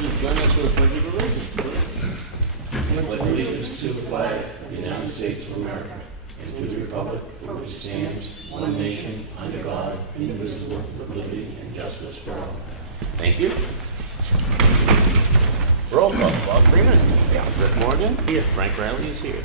please join us with a pledge of allegiance. I pledge allegiance to the flag of the United States of America and to the republic for which it stands, one nation, under God, indivisible, with liberty and justice for all. Thank you. Roll call. Bob Freeman. Yeah. Rick Morgan. Here. Frank Riley is here.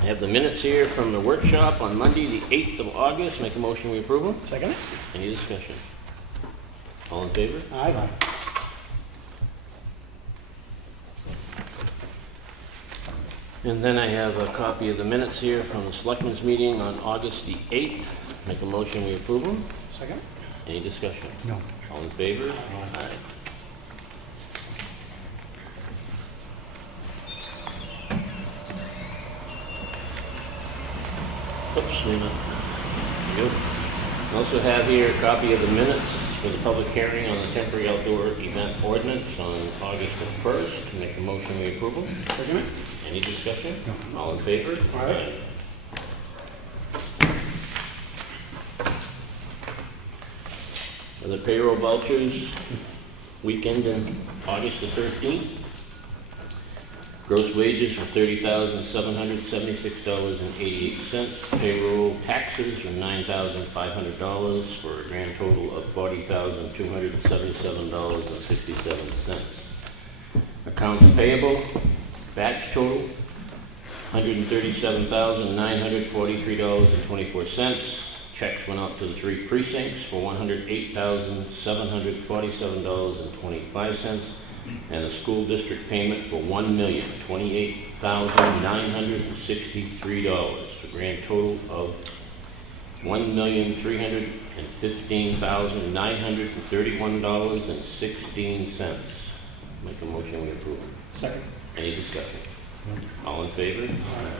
I have the minutes here from the workshop on Monday, the 8th of August. Make a motion we approve them. Second it? Any discussion? All in favor? Aye. And then I have a copy of the minutes here from the Selectmen's meeting on August the 8th. Make a motion we approve them. Second? Any discussion? No. All in favor? Aye. Oops, wait a minute. Good. I also have here a copy of the minutes for the public hearing on the temporary outdoor event ordinance on August the 1st. Make a motion we approve them. Second it? Any discussion? No. All in favor? Aye. For the payroll vouchers, weekend in August the 13th. Gross wages are $30,776.88. Payroll taxes are $9,500 for a grand total of $40,277.67. Accounts payable, batch total, $137,943.24. Checks went out to the 3 precincts for $108,747.25. And a school district payment for $1,028,963, a grand total of $1,315,931.16. Make a motion we approve. Second. Any discussion? All in favor? Aye.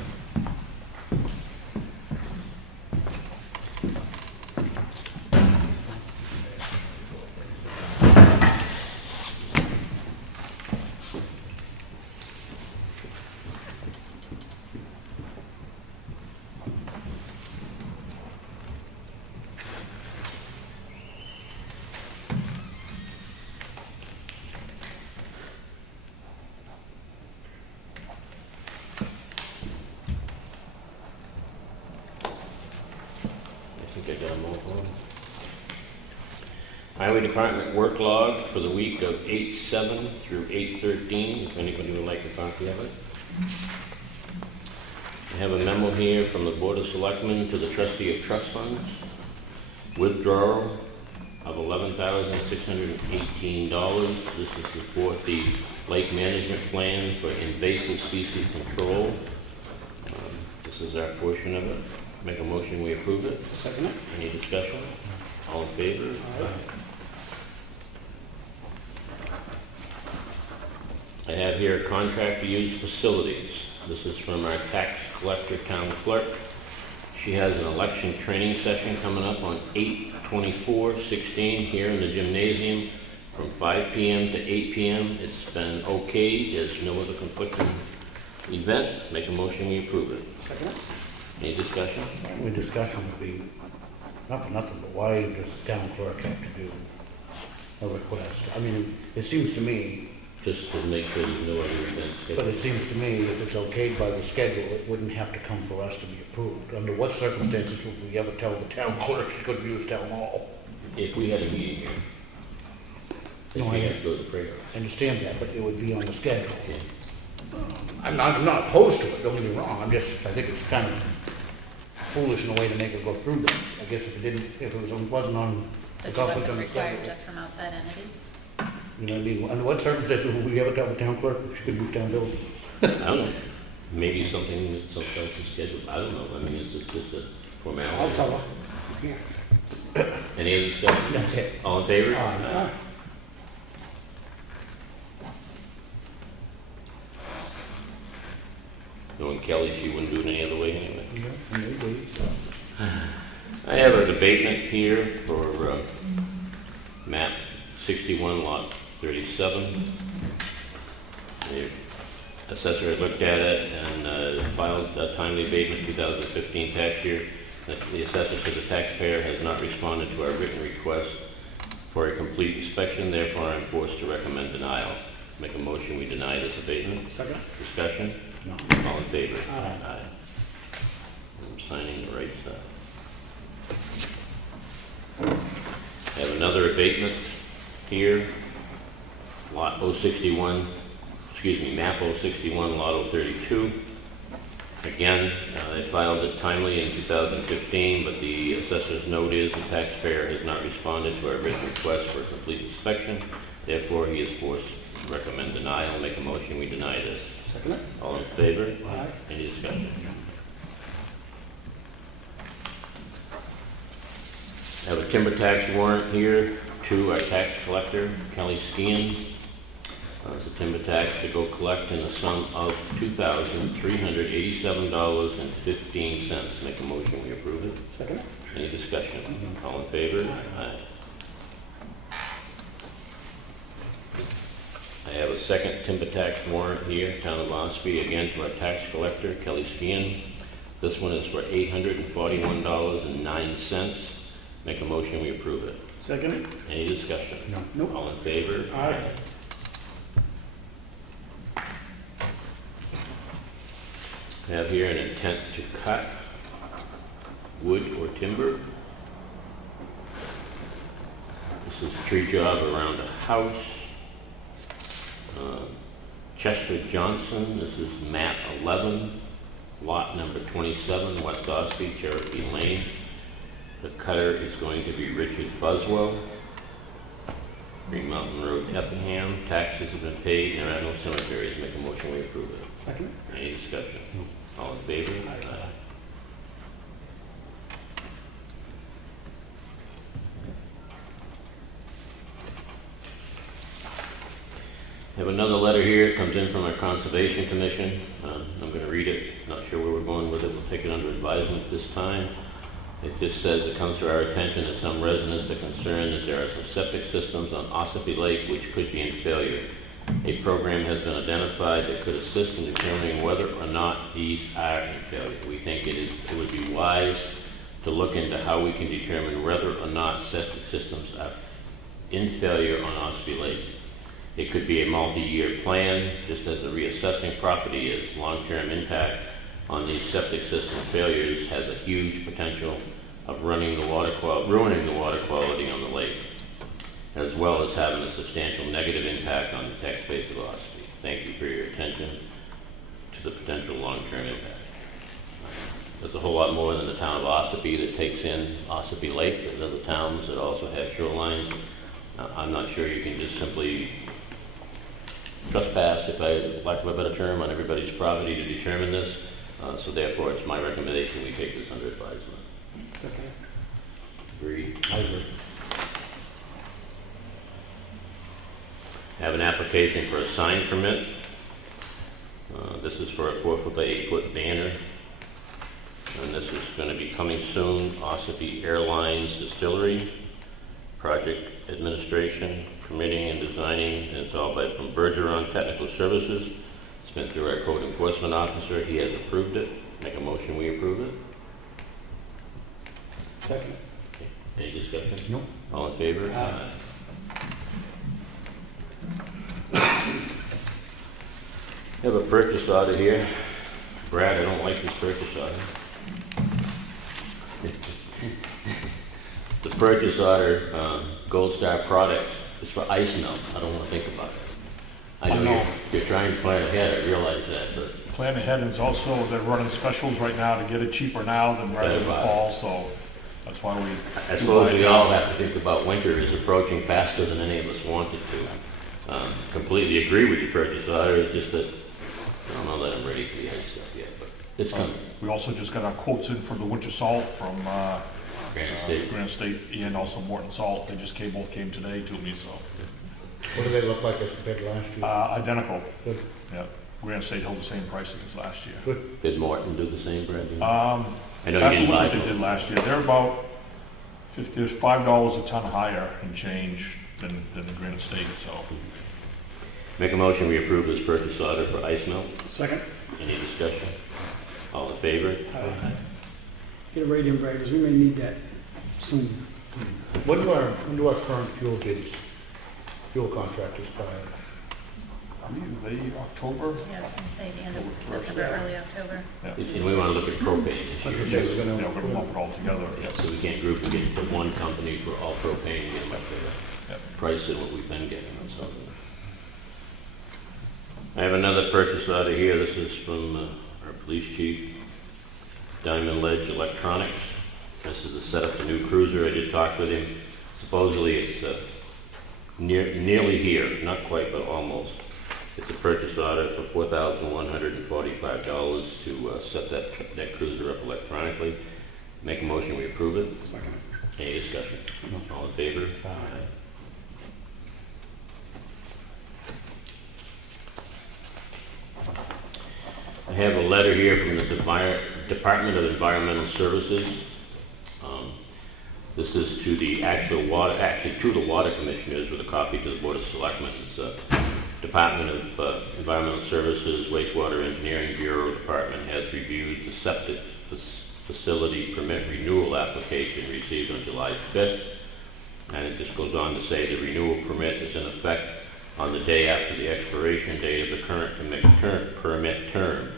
I think I got them all. Highway Department work log for the week of 8/7 through 8/13, if anybody would like a copy of it. I have a memo here from the Board of Selectmen to the Trustee of Trust Funds. Withdrawal of $11,618. This is to support the lake management plan for invasive species control. This is our portion of it. Make a motion we approve it. Second it? Any discussion? All in favor? Aye. I have here a contract to use facilities. This is from our tax collector, town clerk. She has an election training session coming up on 8/24/16 here in the gymnasium from 5 p.m. to 8 p.m. It's been okayed. There's no other conflicting event. Make a motion we approve it. Second it? Any discussion? The discussion would be, not for nothing, but why does the town clerk have to do a request? I mean, it seems to me, Just to make sure there's no other events. but it seems to me if it's okayed by the schedule, it wouldn't have to come for us to be approved. Under what circumstances would we ever tell the town clerk she couldn't use town hall? If we had a meeting here, then No, we I- had to go to the fair. I understand that, but it would be on the schedule. Yeah. I'm not opposed to it, don't get me wrong, I think it's kind of foolish in a way to make it go through them. I guess if it wasn't on So the it conflict wasn't on the required schedule. just from outside entities? You know what I mean? Under what circumstances would we ever tell the town clerk if she could use town building? I don't know. Maybe something that something else is scheduled. I don't know. I mean, it's just a formality. I'll tell her. Yeah. Any other discussion? That's it. All in favor? Aye. Knowing Kelly, she wouldn't do it any other way anyway. Yeah, maybe. I have a debatement here for map 61, lot 37. The assessor had looked at it and filed a timely abatement 2015 tax year. that the assessor to the taxpayer has not responded to our written request for a complete inspection, therefore I am forced to recommend denial. Make a motion, we deny this abatement. Second? Discussion? No. All in favor? Aye. I'm signing the right side. I have another abatement here. Lot 061, excuse me, map 061, lot 032. Again, they filed it timely in 2015, but the assessor's note is the taxpayer has not responded to our written request for a complete inspection. Therefore, he is forced to recommend denial. Make a motion, we deny this. Second it? All in favor? Aye. Any discussion? I have a timber tax warrant here to our tax collector, Kelly Skian. It's a timber tax to go collect in the sum of $2,387.15. Make a motion, we approve it. Second it? Any discussion? All in favor? Aye. I have a second timber tax warrant here, Town of Ossipee, again to our tax collector, Kelly Skian. This one is for $841.09. Make a motion, we approve it. Second it? Any discussion? No. Nope. All in favor? Aye. I have here an intent to cut wood or timber. This is a tree job around a house. Chester Johnson, this is map 11, lot number 27, West Ossipee, Cherokee Lane. The cutter is going to be Richard Buswell. Green Mountain Road, Effingham. Taxes have been paid and there are no cemeteries. Make a motion, we approve it. Second it? Any discussion? All in favor? Aye. I have another letter here. It comes in from our Conservation Commission. I'm going to read it. Not sure where we're going with it. We'll take it under advisement this time. It just says it comes to our attention that some residents are concerned that there are some septic systems on Ossipee Lake which could be in failure. A program has been identified that could assist in determining whether or not these are in failure. We think it would be wise to look into how we can determine whether or not septic systems are in failure on Ossipee Lake. It could be a multi-year plan, just as a reassessing property is. Long-term impact on these septic system failures has a huge potential of ruining the water quality on the lake, as well as having a substantial negative impact on the tax base of Ossipee. Thank you for your attention to the potential long-term impact. There's a whole lot more than the town of Ossipee that takes in Ossipee Lake. There's other towns that also have shorelines. I'm not sure you can just simply trespass, if I lack of a better term, on everybody's property to determine this. So therefore, it's my recommendation we take this under advisement. Second it? Agreed? I agree. I have an application for a sign permit. This is for a 4-foot by 8-foot banner. And this is going to be coming soon. Ossipee Airlines Distillery, project administration, permitting and designing, and it's all from Bergeron Technical Services. It's been through our code enforcement officer. He has approved it. Make a motion, we approve it. Second it? Any discussion? No. All in favor? Aye. I have a purchase order here. Brad, I don't like this purchase order. The purchase order, Gold Star Products, is for ice melt. I don't want to think about it. I know you're trying to plan ahead, I realize that, but Plan ahead, and it's also, they're running specials right now to get it cheaper now than rather than the fall, so that's why we. I suppose we all have to think about winter is approaching faster than any of us wanted to. Completely agree with your purchase order, it's just that I don't know that I'm ready for the ice stuff yet, but it's coming. We also just got our quotes in for the winter salt from Granite State. Granite State and also Morton Salt. They just both came today to me, so What do they look like as compared to last year? identical. Good. Yeah, Granite State held the same pricing as last year. Good. Did Morton do the same, Brad? I know you That's didn't buy what they did last year. They're about $5 a ton higher and change than the Granite State, so. Make a motion, we approve this purchase order for ice melt. Second? Any discussion? All in favor? Aye. get a radium brake, because we may need that soon. When do our current fuel bids, fuel contract expire? Late October? Yeah, I was gonna say the end of September, early October. And we want to look at propane this Like you year. said, we're Yeah, gonna, we're gonna lump it all together. Yeah, so we can't group and get to one company for all propane and get a much better Yep. price than what we've been getting on something. I have another purchase order here. This is from our police chief, Diamond Ledge Electronics. This is to set up the new cruiser. I did talk with him. Supposedly it's nearly here, not quite, but almost. It's a purchase order for $4,145 to set that cruiser up electronically. Make a motion, we approve it. Second. Any discussion? All in favor? I have a letter here from the Department of Environmental Services. This is to the to the water commissioners with a copy to the Board of Selectmen. It's, Department of Environmental Services Wastewater Engineering Bureau Department has reviewed the septic facility permit renewal application received on July 5th. And it just goes on to say the renewal permit is in effect on the day after the expiration date of the current permit term,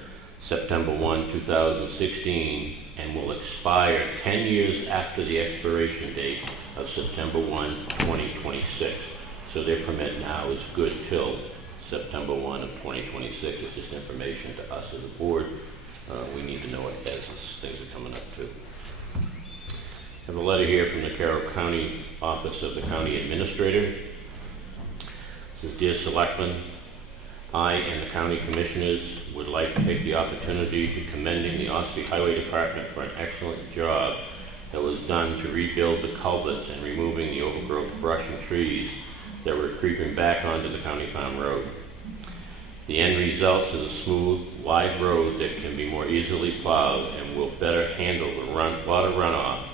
September 1, 2016, and will expire 10 years after the expiration date of September 1, 2026. So their permit now is good till September 1 of 2026. It's just information to us as a board. We need to know it as things are coming up too. I have a letter here from the Carroll County Office of the County Administrator. It says, Dear Selectmen, I and the County Commissioners would like to take the opportunity to commending the Ossipee Highway Department for an excellent job that was done to rebuild the culverts and removing the overgrowth brush and trees that were creeping back onto the County Farm Road. The end result is a smooth, wide road that can be more easily plowed and will better handle the water runoff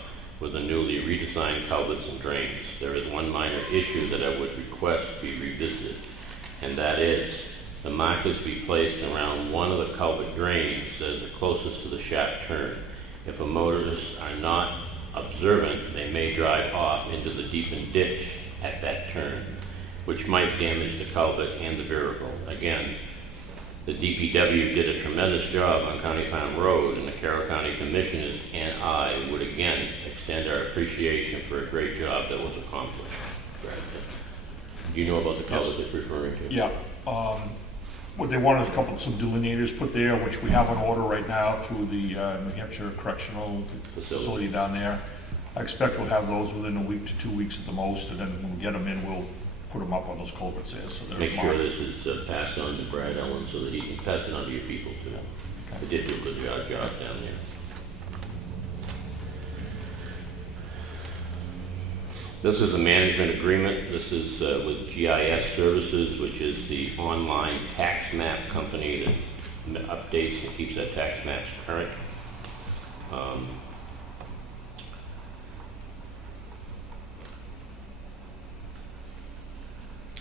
with the newly redesigned culverts and drains. There is one minor issue that I would request be revisited, and that is the markers be placed around one of the culvert drains that is the closest to the sharp turn. If a motorists are not observant, they may drive off into the deepened ditch at that turn, which might damage the culvert and the vehicle. Again, the DPW did a tremendous job on County Farm Road, and the Carroll County Commissioners and I would again extend our appreciation for a great job that was accomplished. Do you know about the culvert it's referring to? Yeah. What they wanted is some delineators put there, which we have on order right now through the New Hampshire Correctional Facility down there. I expect we'll have those within a week to 2 weeks at the most, and then when we get them in, we'll put them up on those culverts there. So they're Make sure marked. this is passed on to Brad Ellen so that he can pass it on to your people too. Okay. They did do a good job down there. This is a management agreement. This is with GIS Services, which is the online tax map company that updates and keeps that tax maps current. I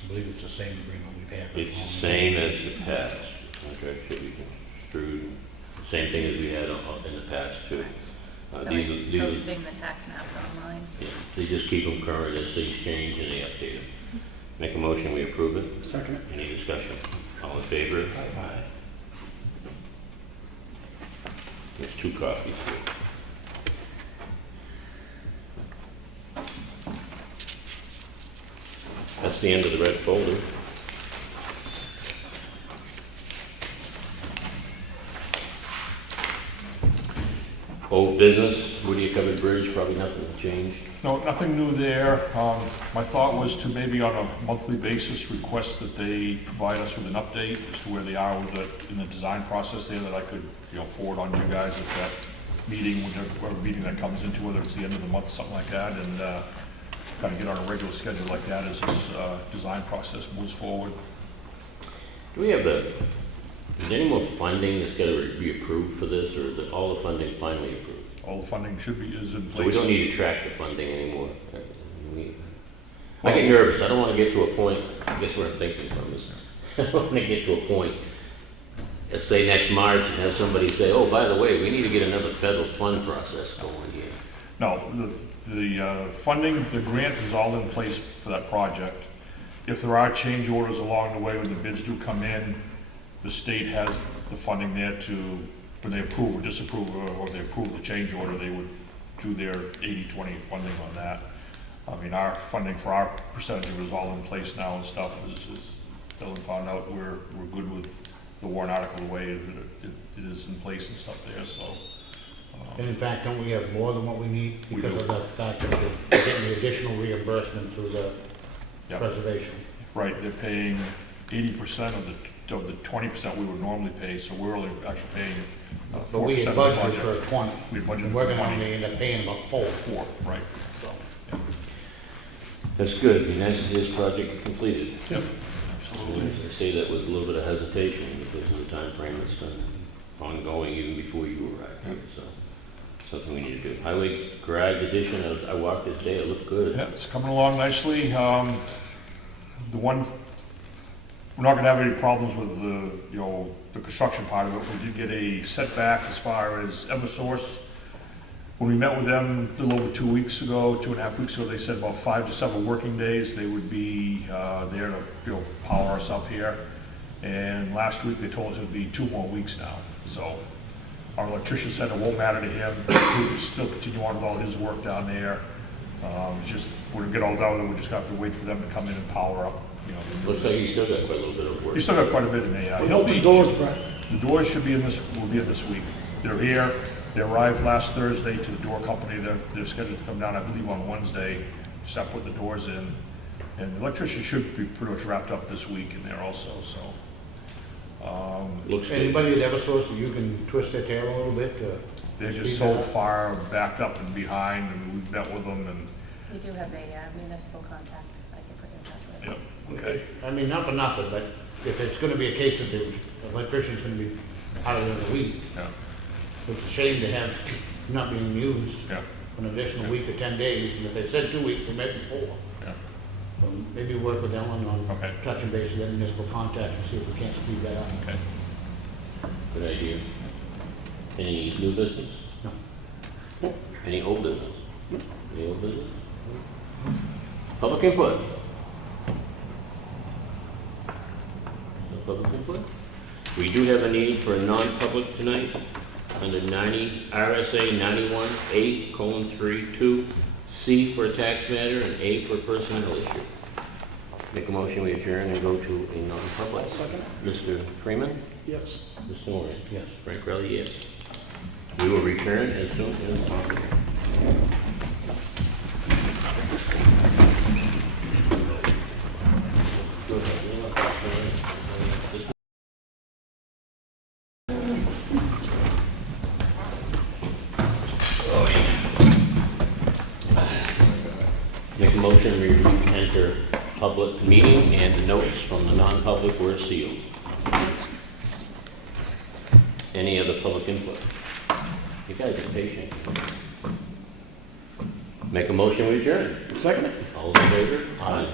believe it's the same agreement we've had. It's the same as the past. Contract should be construed, the same thing as we had in the past too. So These it's are- posting the tax maps online. Yeah, they just keep them current as things change and they update them. Make a motion, we approve it. Second. Any discussion? All in favor? Aye. There's 2 copies here. That's the end of the red folder. Old business, Whittier Covered Bridge, probably nothing changed. No, nothing new there. My thought was to maybe on a monthly basis request that they provide us with an update as to where they are with in the design process there, that I could, forward on to you guys at that meeting, whatever meeting that comes into, whether it's the end of the month, something like that, and kind of get on a regular schedule like that as this design process moves forward. Do we have is there any more funding that's got to be approved for this, or is all the funding finally approved? All the funding is in place. So we don't need to track the funding anymore. I get nervous. I don't want to get to a point, I guess where I'm thinking from is, I don't want to get to a point let's say next March and have somebody say, oh, by the way, we need to get another federal fund process going here. No, the funding, the grant is all in place for that project. If there are change orders along the way when the bids do come in, the state has the funding there to, when they approve or disapprove, or they approve the change order, they would do their 80-20 funding on that. I mean, our funding for our percentage of it is all in place now and stuff. Is Dylan found out we're good with the warrant article the way it is in place and stuff there, so. And in fact, don't we have more than what we need We because do. of the fact that they're getting the additional reimbursement through the Yep. preservation? Right, they're paying 80% of the 20% we would normally pay, so we're only actually paying 4% But we had of the budgeted budget. for 20. We had budgeted And we're for gonna 20. only end up paying about 4. 4, right. So, That's good, it'd be nice to see this project completed. Yep, absolutely. I say that with a little bit of hesitation because of the time frame it's been ongoing even before you arrived here, so something we need to do. Highway garage addition, I walked this day, it looked good. Yeah, it's coming along nicely. The one, we're not gonna have any problems with the construction part of it. We did get a setback as far as Eversource. When we met with them a little over 2 weeks ago, 2.5 weeks ago, they said about 5 to 7 working days, they would be there to, power us up here. And last week, they told us it would be 2 more weeks now. So our electrician said it won't matter to him. He can still continue on with all his work down there. Just, we're gonna get all done, and we just have to wait for them to come in and power up, Looks like you still got quite a little bit of work. You still got quite a bit in there. What He'll about the be, doors, Brett? the doors should be in will be in this week. They're here. They arrived last Thursday to the door company. They're scheduled to come down, I believe, on Wednesday, start putting the doors in. And the electrician should be pretty much wrapped up this week in there also, so. Looks good. anybody at Eversource that you can twist their tail a little bit? They're just Speed so that up. far backed up and behind, and we've met with them, and, We do have a municipal contact I can put you in touch with. yep, okay. I mean, not for nothing, but if it's gonna be a case that the electrician's gonna be out of there in a week, Yeah, it's a shame to have not being used yeah, for an additional week or 10 days, and if they said 2 weeks, they meant 4. yeah, So maybe work with Ellen on Okay. touching base with that municipal contact and see if we can't speed that up. okay. Good idea. Any new business? No. Any old business? Any old business? Public input? No public input? We do have a need for a non-public tonight under 90 RSA 91A:32, C for a tax matter and A for a personnel issue. Make a motion, we adjourn and go to a non-public. Second it? Mr. Freeman? Yes. Mr. Moran? Yes. Frank Relly, yes. We will return as soon as possible. Make a motion, we enter public meeting and the notes from the non-public were sealed. Any other public input? You guys are patient. Make a motion, we adjourn. Second it? All in favor? Aye.